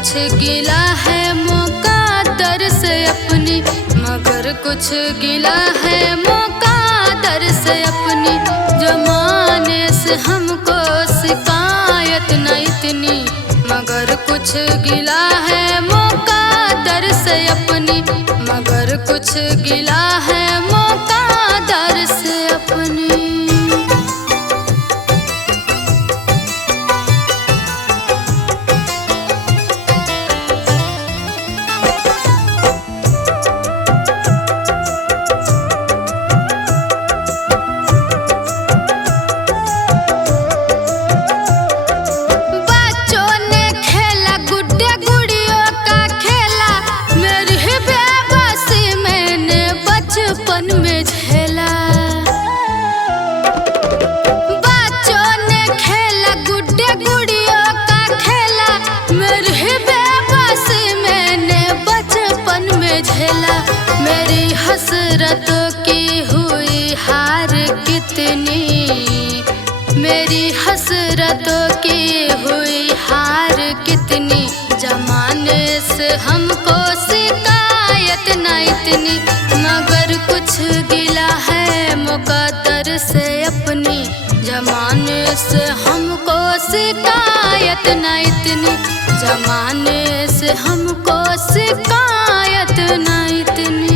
कुछ गिला है मुक़द्दर से अपनी, मगर कुछ गिला है मुक़द्दर से अपनी। ज़माने से हमको शिकायत न इतनी, मगर कुछ गिला है मुक़द्दर से अपनी, मगर कुछ गिला है मुक़द्दर से अपनी। मेरी हसरतों की हुई हार कितनी, मेरी हसरतों की हुई हार कितनी। ज़माने से हमको शिकायत न इतनी, मगर कुछ गिला है मुक़द्दर से अपनी। ज़माने से हमको शिकायत न इतनी, ज़माने से हमको शिकायत न इतनी।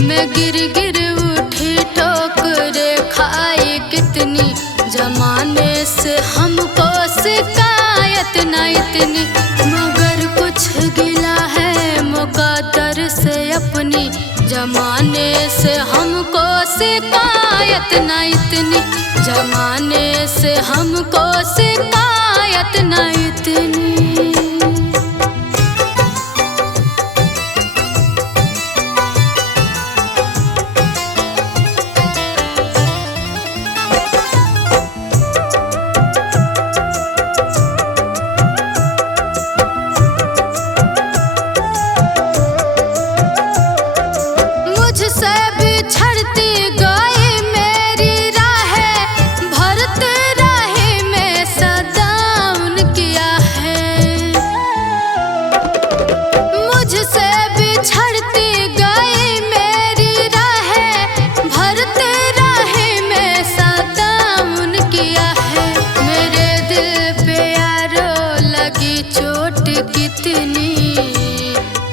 मैं गिर गिर उठी ठोकरे खाई कितनी। ज़माने से हमको शिकायत न इतनी, मगर कुछ गिला है मुक़द्दर से अपनी। ज़माने से हमको शिकायत न इतनी, ज़माने से हमको शिकायत न इतनी।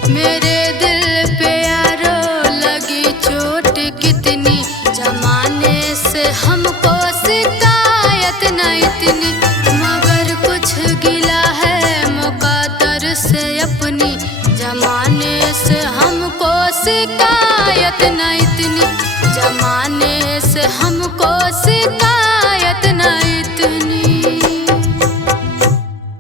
मेरे दिल पे यारो लगी चोट कितनी। ज़माने से हमको शिकायत न इतनी, मगर कुछ गिला है मुक़द्दर से अपनी। ज़माने से हमको शिकायत न इतनी, ज़माने से हमको शिकायत